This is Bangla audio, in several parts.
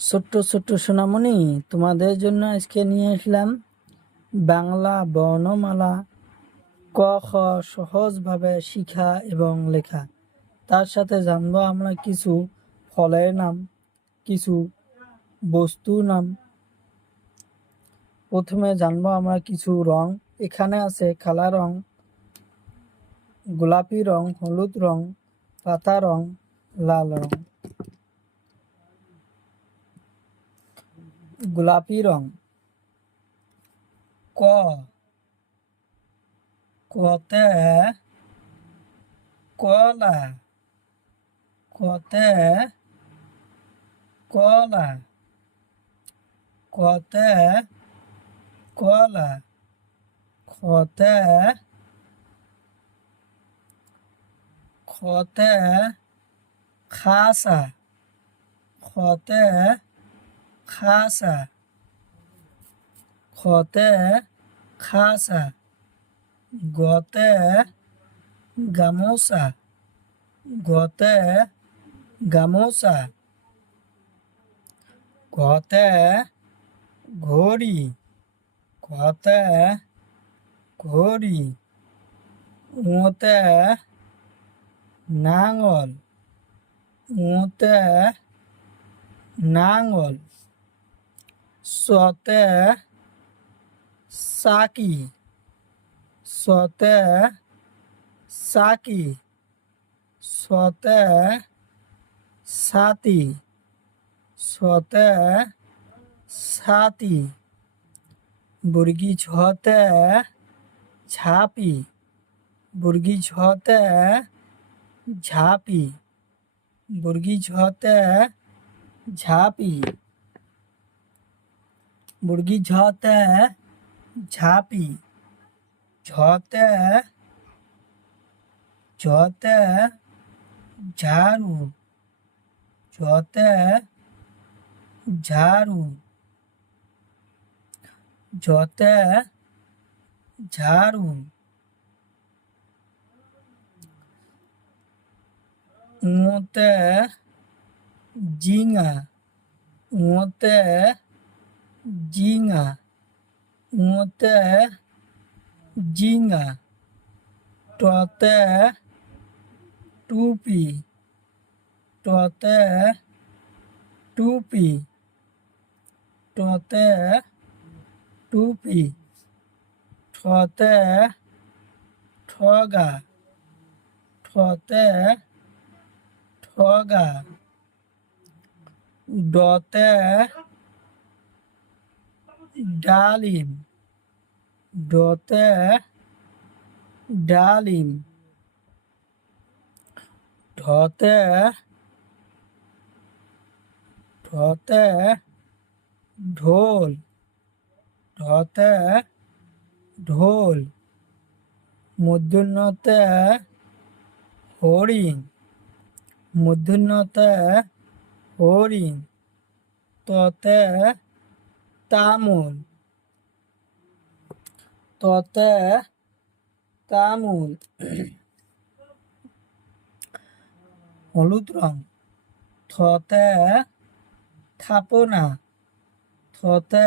ছোট্ট ছোট্ট সোনামণি, তোমাদের জন্য আজকে নিয়ে আসলাম বাংলা বর্ণমালা ক খ সহজভাবে শিখা এবং লেখা। তার সাথে জানবো আমরা কিছু ফলের নাম, কিছু বস্তুর নাম। প্রথমে জানবো আমরা কিছু রং। এখানে আছে কালা রং, গোলাপি রং, হলুদ রং, পাতা রং, লাল রং। গোলাপি রং। ক কতে কলা, কতে কলা, কতে কলা, খতে খতে খাসা, খতে খাসা, খতে খাসা, গতে গামোচা, গতে গামোচা, ঘতে ঘড়ি, ঘতে ঘড়ি, উঁতে নাঙল, উঁতে নাঙল, সতে সাকি, সতে সাকি, সতে সাতি, সতে সাতি, বুর্গি ঝতে ঝাঁপি, বুর্গি ঝতে ঝাঁপি, বুর্গি ঝতে ঝাঁপি, বুর্গি ঝতে ঝাঁপি, ঝতে ঝতে ঝাড়ু, ঝতে ঝাড়ু, ঝতে ঝাড়ু, উঁতে জিঙা, উঁতে জিঙা, উঁতে জিঙা, টতে টুপি, টতে টুপি, টতে টুপি, ঠতে ঠগা, ঠতে ঠগা, ডতে ডালিম, ডতে ডালিম, ঢতে ঢতে ঢোল, ঢতে ঢোল, মূর্ধন্যতে হরিণ, মূর্ধন্যতে হরিণ, ততে তামুল, ততে তামুল। হলুদ রং। থতে থাপনা, থতে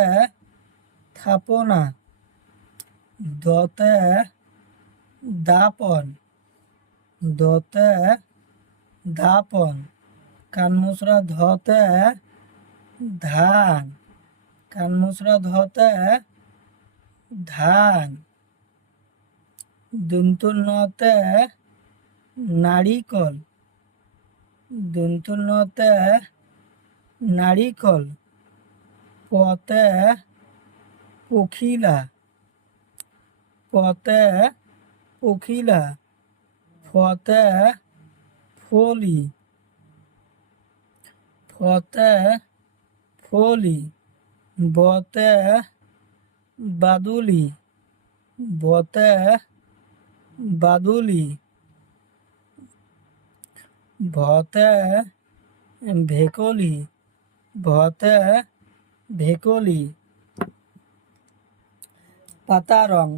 থাপনা, দতে দাপন, দতে দাপন, কানমুসরা ধতে ধান, কানমুসরা ধতে ধান, দন্তুন্নতে নারিকল, দন্তুন্নতে নারিকল, পতে পখিলা, পতে পখিলা, ফতে ফলি, ফতে ফলি, বতে বাদুলি, বতে বাদুলি, ভতে ভেকলি, ভতে ভেকলি। পাতা রং।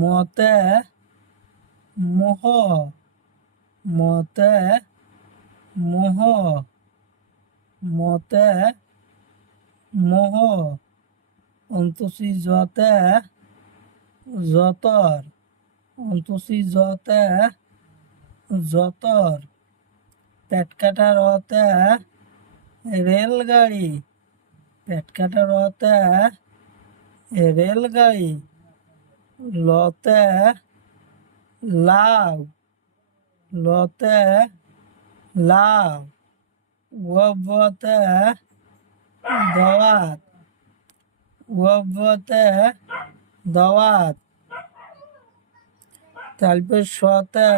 মতে মোহ, মতে মোহ, মতে মোহ, অন্তসি জতে যতর, অন্তসি জতে যতর, পেট কাটা রতে রেলগাড়ি, পেট কাটা রতে রেলগাড়ি, লতে লাউ, লতে লাউ, ওয়াবতে দাওয়াত, ওয়াবতে দাওয়াত, তারপর সতে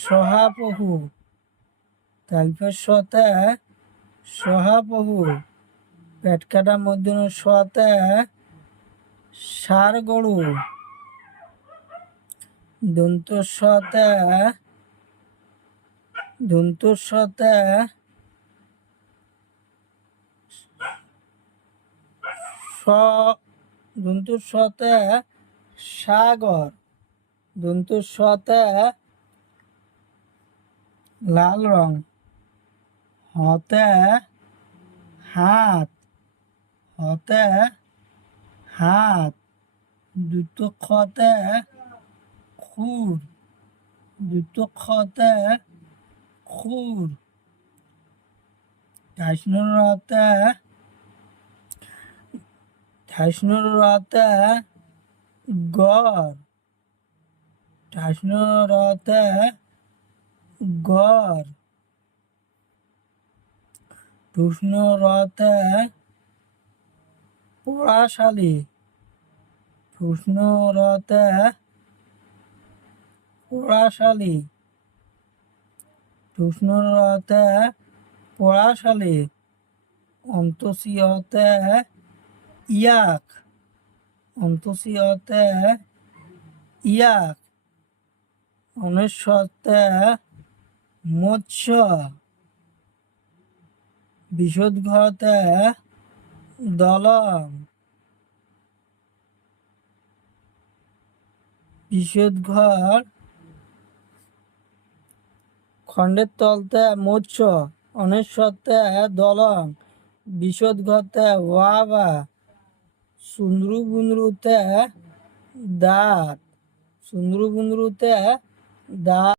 সহাপহু, তারপর সতে সহাপহু, পেট কাটার মধ্যে সতে ষাঁড় গরু, দন্তস্বতে দন্তস্বতে দন্তস্বতে সাগর, দন্তস্বতে লাল রং, হতে হাত, হতে হাত, দুটো খতে খুর, দুটো খতে খুর, ঠাইসনুরতে ঠাইসনুরতে গড়, ঠাইসনুরতে গড়, ঠুসনুরতে পড়াশালী, ঠুসনুরতে পড়াশালী, ঠুসনুরতে পড়াশালী, অন্তসিয়তে ইয়াক, অন্তসিয়তে ইয়াক, অনেশ্বতে মৎস্য, বিশুদ্ধতে দলং, বিশুদ্ধঘর খণ্ডের তলতে মৎস্য, অনেশ্বতে দলং, বিশুদ্ধঘতে ওয়াবা, সুন্দরু বুন্দরুতে দাঁত, সুন্দরু বুন্দরুতে দাঁত।